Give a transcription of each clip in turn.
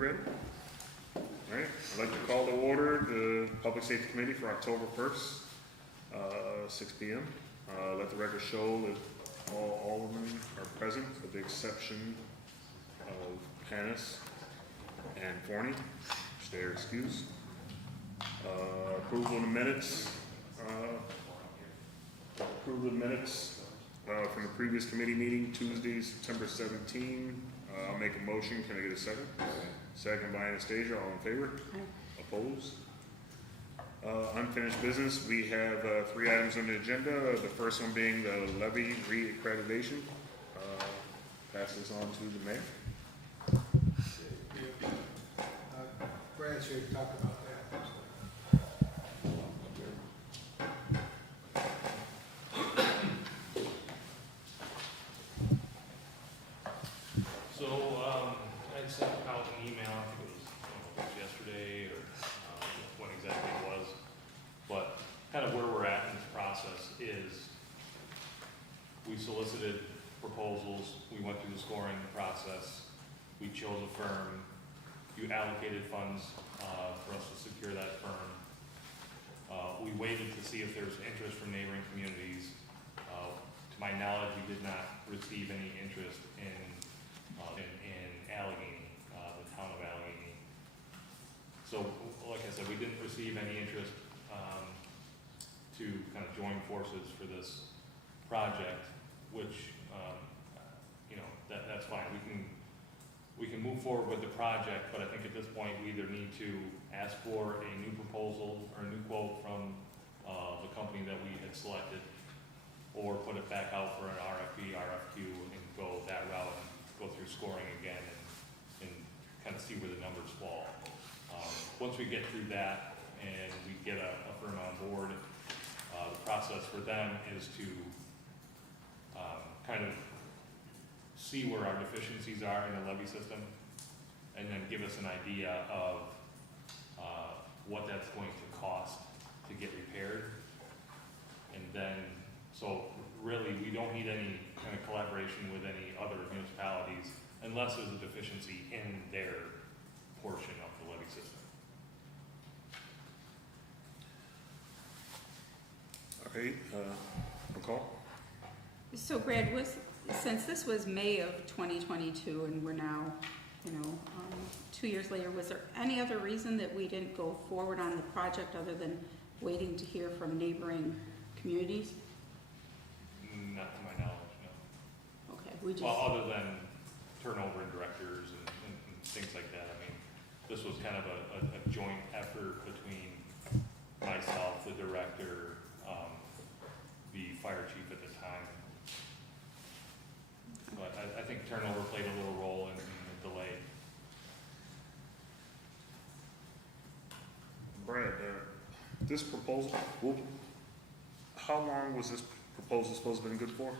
ready? All right, I'd like to call to order the Public Safety Committee for October 1st, 6 p.m. Let the record show that all aldermen are present with the exception of Panis and Forney, which they are excused. Approval of the minutes. Approval of the minutes from the previous committee meeting, Tuesday, September 17. I'll make a motion. Can I get a second? Second by Anastasia. All in favor? Opposed? Unfinished business. We have 3 items on the agenda. The first one being the levy re-accreditation. Pass this on to the mayor. Brad's here to talk about that. I sent out an email, I think it was yesterday or when exactly it was, but kind of where we're at in this process is we solicited proposals, we went through the scoring process, we chose a firm, you allocated funds for us to secure that firm. We waited to see if there was interest from neighboring communities. To my knowledge, we did not receive any interest in Allegheny, the town of Allegheny. So, like I said, we didn't receive any interest to kind of join forces for this project, which, that's fine. We can move forward with the project, but I think at this point we either need to ask for a new proposal or a new quote from the company that we had selected, or put it back out for an RFP, RFQ, and go that route and go through scoring again and kind of see where the numbers fall. Once we get through that and we get a firm on board, the process for them is to kind of see where our deficiencies are in the levy system, and then give us an idea of what that's going to cost to get repaired. And then, so really, we don't need any kind of collaboration with any other municipalities unless there's a deficiency in their portion of the levy system. All right, McCall? So Brad, since this was May of 2022 and we're now, 2 years later, was there any other reason that we didn't go forward on the project other than waiting to hear from neighboring communities? Not to my knowledge, no. Okay, we just. Well, other than turnover in directors and things like that. I mean, this was kind of a joint effort between myself, the director, the fire chief at the time. But I think turnover played a little role in the delay. Brad, this proposal, how long was this proposal supposed to have been good for?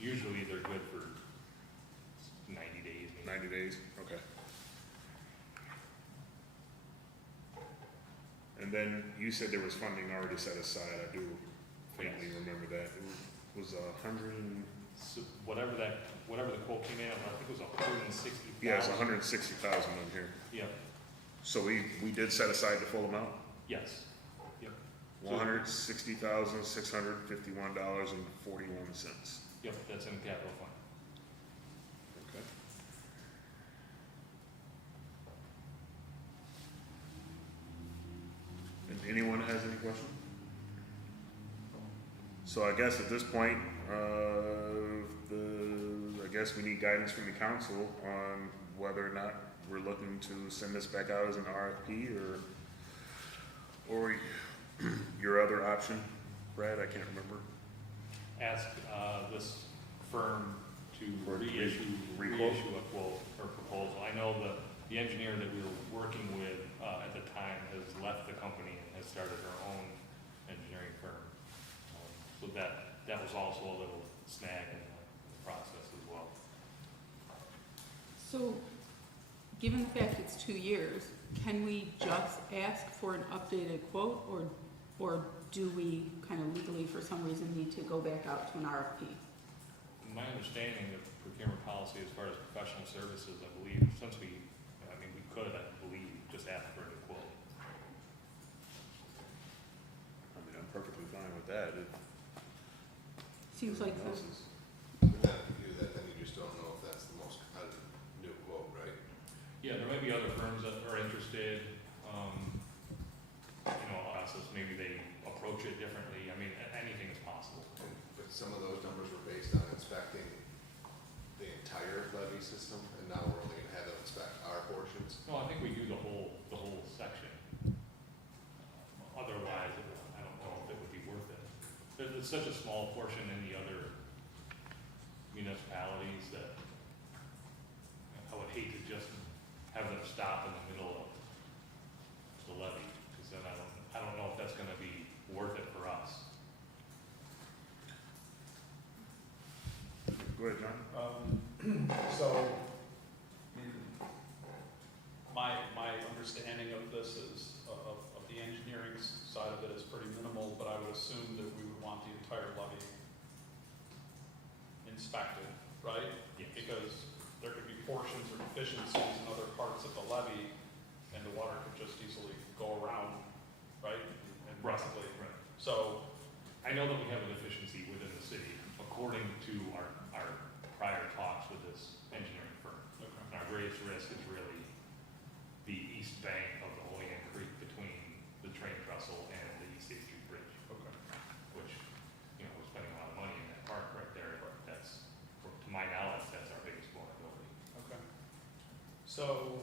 Usually they're good for 90 days. Maybe. 90 days, okay. And then you said there was funding already set aside. I do faintly remember that. It was 100. So whatever the quote came in, I think it was 160,000. Yeah, it's 160,000 on here. Yep. So we did set aside the full amount. Yes. Yep. $160,651.41. Yep. That's in the capital fund. Okay. And anyone has any questions? So I guess at this point, I guess we need guidance from the council on whether or not we're looking to send this back out as an RFP or your other option, Brad, I can't remember. Ask this firm to reissue a quote or proposal. I know the engineer that we were working with at the time has left the company and has started her own engineering firm. So that was also a little snag in the process as well. So, given the fact it's 2 years, can we just ask for an updated quote, or do we kind of legally, for some reason, need to go back out to an RFP? My understanding of procurement policy as far as professional services, I believe, since we could, I believe, just ask for a new quote. I mean, I'm perfectly fine with that. Seems like Everyone the, else is- Then if you do that, then you just don't know if that's the most competitive new quote, right? Yeah, there might be other firms that are interested, process, maybe they approach it differently, I mean, anything is possible. But some of those numbers were based on inspecting the entire levy system, and now we're only gonna have them inspect our portions. No, I think we do the whole section. Otherwise, I don't know if it would be worth it. It's such a small portion in the other municipalities that I would hate to just have them stop in the middle of the levy, because then I don't know if that's gonna be worth it for us. Go ahead, John. So, my understanding of this is, of the engineering side of it is pretty minimal, but I would assume that we would want the entire levy inspected, right? Yes. Because there could be portions or deficiencies in other parts of the levy, and the water could just easily go around, right? And possibly, Right. so, I know that we have a deficiency within the city, according to our prior talks with this engineering firm. okay. And our greatest risk is really the east bank of the Olean Creek between the train trestle and the East 8th Street Bridge, Okay. which, we're spending a lot of money in that park right there, but that's, to my knowledge, that's our biggest vulnerability. Okay. So,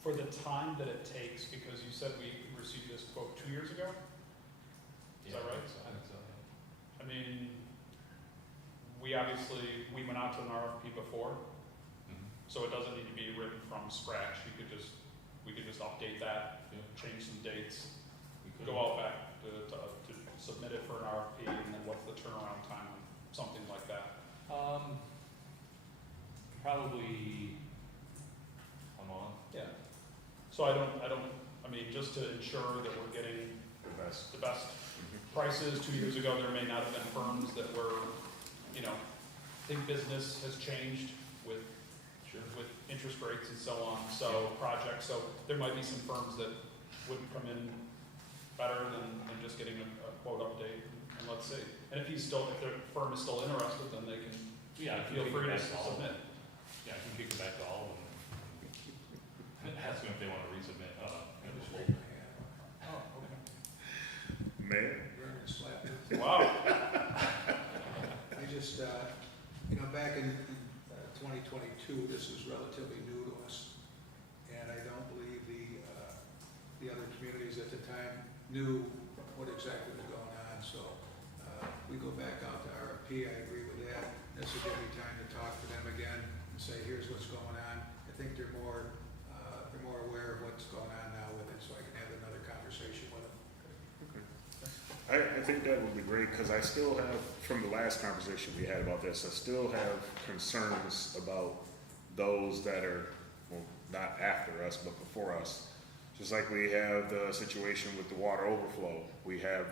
for the time that it takes, because you said we received this quote 2 years ago? Is that right? I think so, yeah. I mean, we went out to an RFP before, so it doesn't need to be written from scratch. We could just update that, Yeah. change some dates, We could- go out back to submit it for an RFP, and then what's the turnaround time on something like that? Probably a month. Yeah. So I mean, just to ensure that we're getting The best. the best prices. 2 years ago, there may not have been firms that were, I think business has changed with interest rates and so on, so projects, so there might be some firms that wouldn't come in better than just getting a quote update, and let's see. And if the firm is still interested, then they can Yeah, I can feel kick it free to back to all of them. submit. Yeah, I can kick it back to all of them. And ask them if they want to resubmit, Oh, okay. Mayor? Vernon slapped it. Wow. I just, back in 2022, this was relatively new to us, and I don't believe the other communities at the time knew what exactly was going on, so we go back out to RFP, I agree with that. This will give me time to talk to them again and say, here's what's going on. I think they're more aware of what's going on now with it, so I can have another conversation with them. I think that would be great, because I still have, from the last conversation we had about this, I still have concerns about those that are, well, not after us, but before us. Just like we have the situation with the water overflow, we have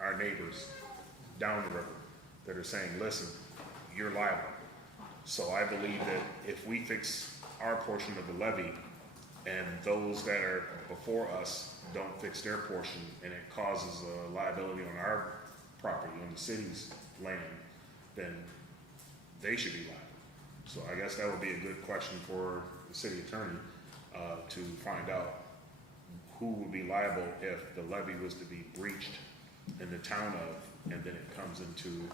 our neighbors down the river that are saying, listen, you're liable. So I believe that if we fix our portion of the levy, and those that are before us don't fix their portion, and it causes a liability on our property, on the city's land, then they should be liable. So I guess that would be a good question for the city attorney, to find out who would be liable if the levy was to be breached in the town of, and then it comes into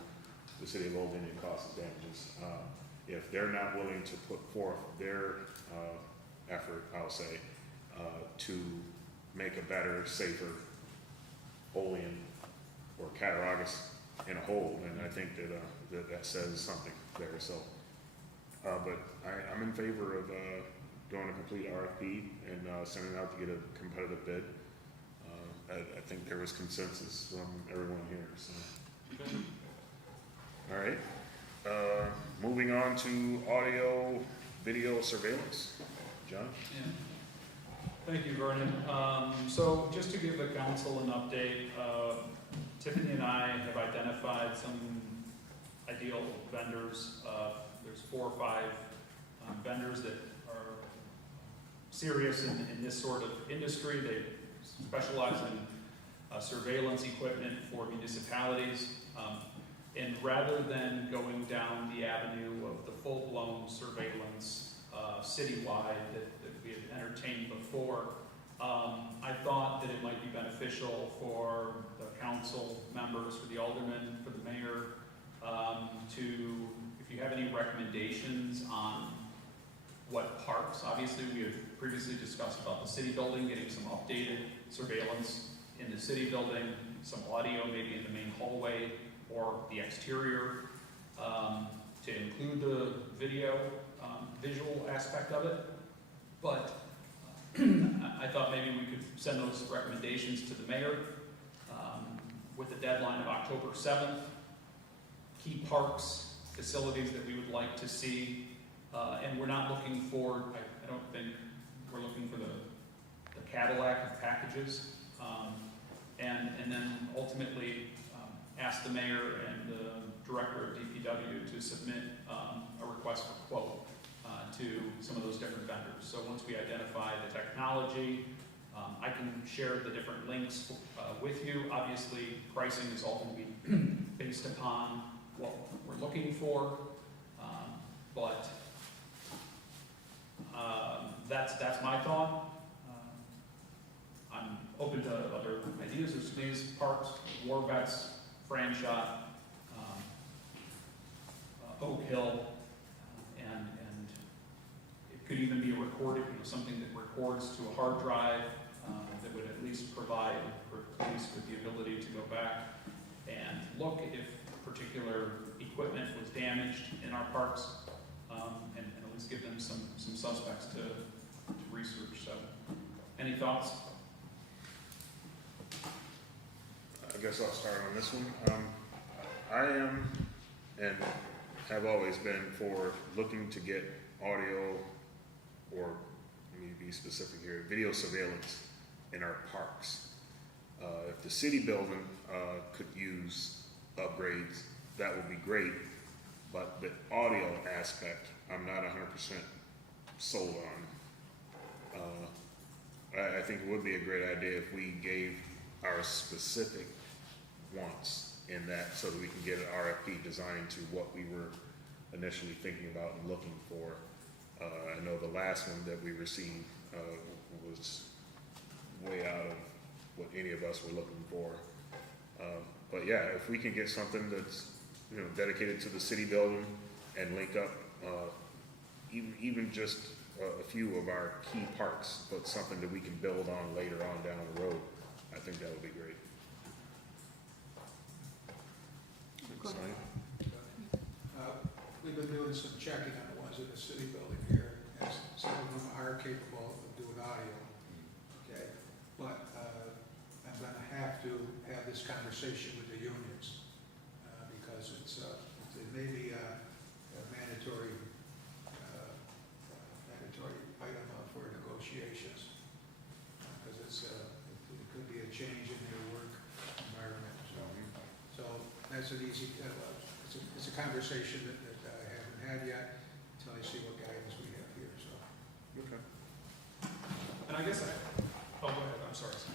the city of Olean and causes damages. If they're not willing to put forth their effort, I'll say, to make a better, safer Olean or Cattaraugus in a whole, and I think that says something there. So, but I'm in favor of doing a complete RFP and sending it out to get a competitive bid. I think there was consensus from everyone here. So, all right. Moving on to audio, video surveillance. John? Yeah. Thank you, Vernon. So just to give the council an update, Tiffany and I have identified some ideal vendors. There's 4 or 5 vendors that are serious in this sort of industry. They specialize in surveillance equipment for municipalities. And rather than going down the avenue of the full-blown surveillance citywide that we had entertained before, I thought that it might be beneficial for the council members, for the aldermen, for the mayor, if you have any recommendations on what parks, obviously we have previously discussed about the city building, getting some updated surveillance in the city building, some audio maybe in the main hallway or the exterior, to include the visual aspect of it. But I thought maybe we could send those recommendations to the mayor with the deadline of October 7th. Key parks, facilities that we would like to see, and we're not looking for, I don't think we're looking for the Cadillac of packages, and then ultimately ask the mayor and the director of DPW to submit a request for quote to some of those different vendors. So once we identify the technology, I can share the different links with you. Obviously, pricing is ultimately based upon what we're looking for, but that's my thought. I'm open to other ideas. There's these parks, War Vets, Franshot, Oak Hill, and it could even be a recorded, something that records to a hard drive that would at least provide police with the ability to go back and look if particular equipment was damaged in our parks, and at least give them some suspects to research. So, any thoughts? I guess I'll start on this one. I am, and have always been, for looking to get audio, or let me be specific here, video surveillance in our parks. If the city building could use upgrades, that would be great, but the audio aspect, I'm not 100% sold on. I think it would be a great idea if we gave our specific wants in that, so that we can get an RFP designed to what we were initially thinking about and looking for. I know the last one that we received was way out of what any of us were looking for. But yeah, if we can get something that's, dedicated to the city building and link up, even just a few of our key parks, but something that we can build on later on down the road, I think that would be great. Go ahead. We've been doing some checking on the ones in the city building here, and some of them are capable of doing audio, okay? But I'm gonna have to have this conversation with the unions, because it may be a mandatory item for negotiations, because it could be a change in their work environment, so that's an easy, it's a conversation that I haven't had yet until I see what guidance we have here, so. Okay. And I guess oh, go ahead, I'm sorry, Sam.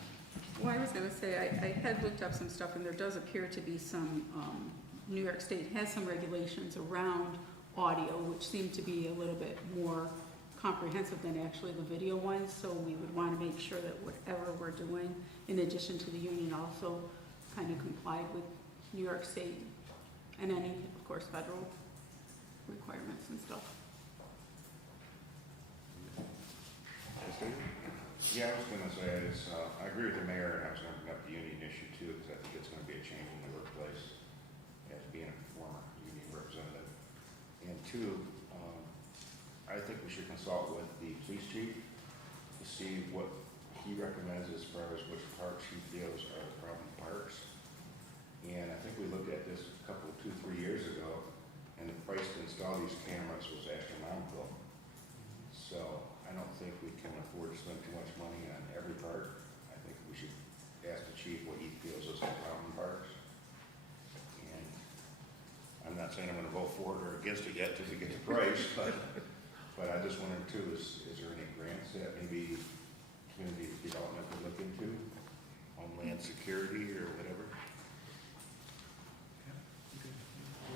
Well, I was gonna say, I had looked up some stuff, and there does appear to be some, New York State has some regulations around audio, which seem to be a little bit more comprehensive than actually the video ones, so we would wanna make sure that whatever we're doing, in addition to the union, also kind of complied with New York State and any, of course, federal requirements and stuff. Yeah, I was gonna say, I agree with the mayor, and I was gonna bring up the union issue too, because I think it's gonna be a change in the workplace as being a former union representative. And two, I think we should consult with the police chief to see what he recommends as far as which parks he feels are the problem parks. And I think we looked at this a couple, 2-3 years ago, and the price to install these cameras was astronomical. So I don't think we can afford to spend too much money on every park. I think we should ask the chief what he feels is the problem parks. saying I'm gonna vote for it or against it yet till we get the price, but I just wondered too, is there any grants that maybe community development could look into? Homeland security or whatever?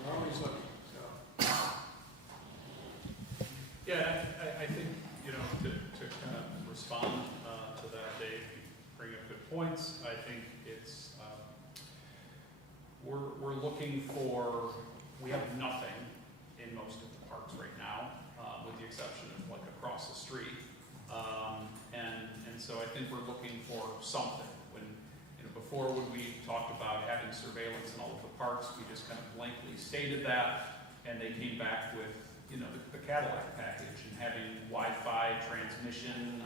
We're always looking, so. Yeah, I think, you know, to kind of respond to that, Dave, you bring up good points. I think it's, we're looking for, we have nothing in most of the parks right now, with the exception of like across the street. And so I think we're looking for something. When, you know, before when we talked about having surveillance in all of the parks, we just kind of blankly stated that, and they came back with, you know, the Cadillac package and having Wi-Fi transmission,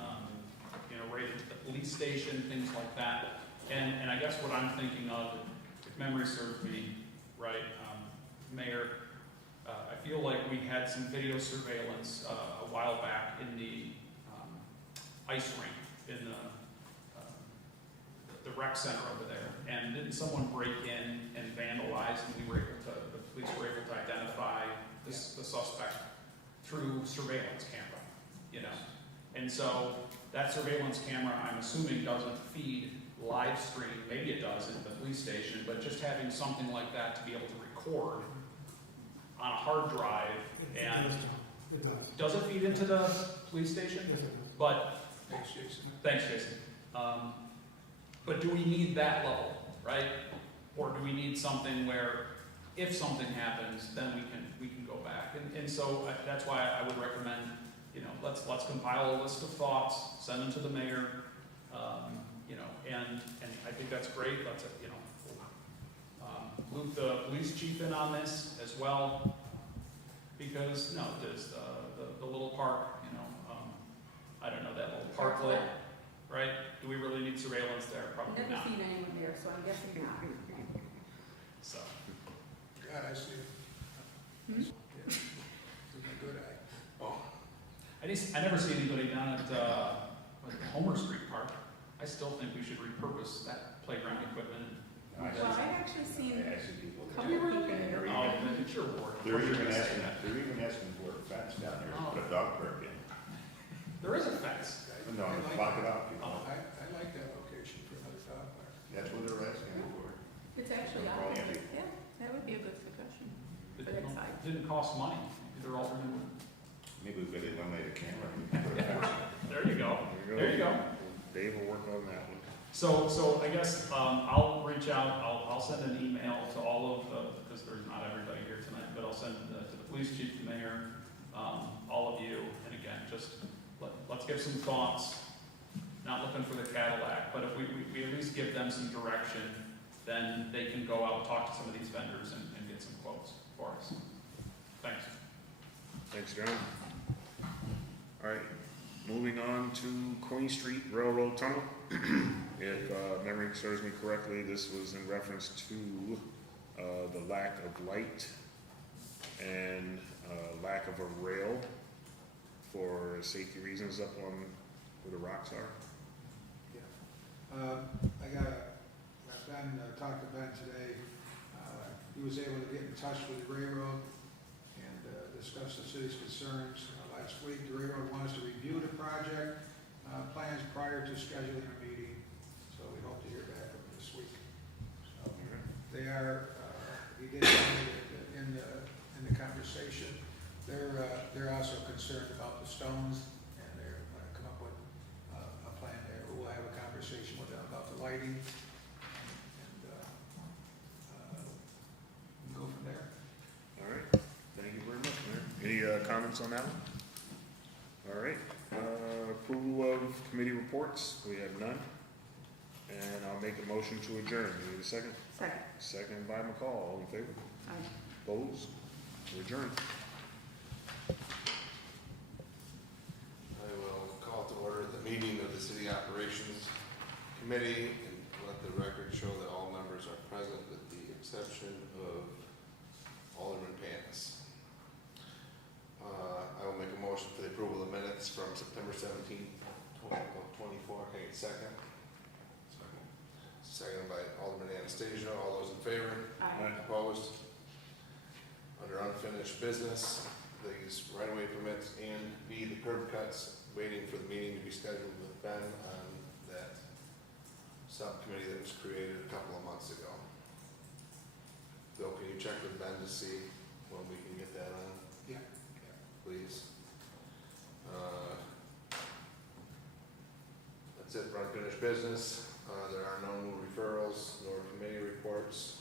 you know, right at the police station, things like that. And I guess what I'm thinking of, if memory serves me right, Mayor, I feel like we had some video surveillance a while back in the ice rink in the rec center over there. And didn't someone break in and vandalize, and we were able to, the police were able to identify the suspect through surveillance camera, you know? And so that surveillance camera, I'm assuming, doesn't feed live stream, maybe it does at the police station, but just having something like that to be able to record on a hard drive, and It does. does it feed into the police station? Yes, it does. But, Thanks, Jason. thanks, Jason. But do we need that level, right? Or do we need something where if something happens, then we can go back? And so that's why I would recommend, you know, let's compile a list of thoughts, send them to the mayor, you know, and I think that's great. Let's, you know, loop the police chief in on this as well, because, no, there's the little park, you know, I don't know, that little parklet, right? Do we really need surveillance there? Probably Never not. seen anyone there, so I'm guessing not. So, God, I see it. Hmm? Yeah. With my good eye. Oh, I never see anybody down at Homer Street Park. I still think we should repurpose that playground equipment. I Well, I've actually seen I see people. a couple of people there. Oh, it's your ward. They're even asking for a fence down there, to put a dog park in. There is a fence. No, block it off, people. Oh. I like that location for another dog park. That's what they're asking for. It's actually Well, on, yeah. yeah, that would be a good suggestion. It For that side. didn't cost money. Either alternate. Maybe we could eliminate a camera. and put a fence in. There you go. There you go. Dave will work on that one. So I guess I'll reach out, I'll send an email to all of the, because there's not everybody here tonight, but I'll send to the police chief, the mayor, all of you, and again, just let's give some thoughts, not looking for the Cadillac, but if we at least give them some direction, then they can go out and talk to some of these vendors and get some quotes for us. Thanks. Thanks, John. All right, moving on to Queen Street Railroad Tunnel. If memory serves me correctly, this was in reference to the lack of light and lack of a rail for safety reasons up on where the rocks are. I've talked to Ben today. He was able to get in touch with the railroad and discuss the city's concerns. Last week, the railroad wants to review the project plans prior to scheduling a meeting, so we hope to hear back from them this week. So they are, he did say that in the conversation, they're also concerned about the stones, and they're going to come up with a plan there. We'll have a conversation with them about the lighting, and go from there. All right, thank you very much, Mayor. Any comments on that one? All right, approval of committee reports, we have none. And I'll make a motion to adjourn. Do we need a second? Second. Second by McCall, all in favor? Aye. Opposed? We're adjourned. I will call to order the meeting of the City Operations Committee and let the record show that all members are present with the exception of Alderman Panis. I will make a motion for the approval of the minutes from September 17th, 2024. Can I get a second? Second by Alderman Anastasia. All those in favor? Aye. Opposed? Under under unfinished business, these right-of-way permits, and B, the curb cuts, waiting for the meeting to be scheduled with Ben on that subcommittee that was created a couple of months ago. Bill, can you check with Ben to see when we can get that on, Yeah. please? That's it for unfinished business. There are no new referrals nor committee reports.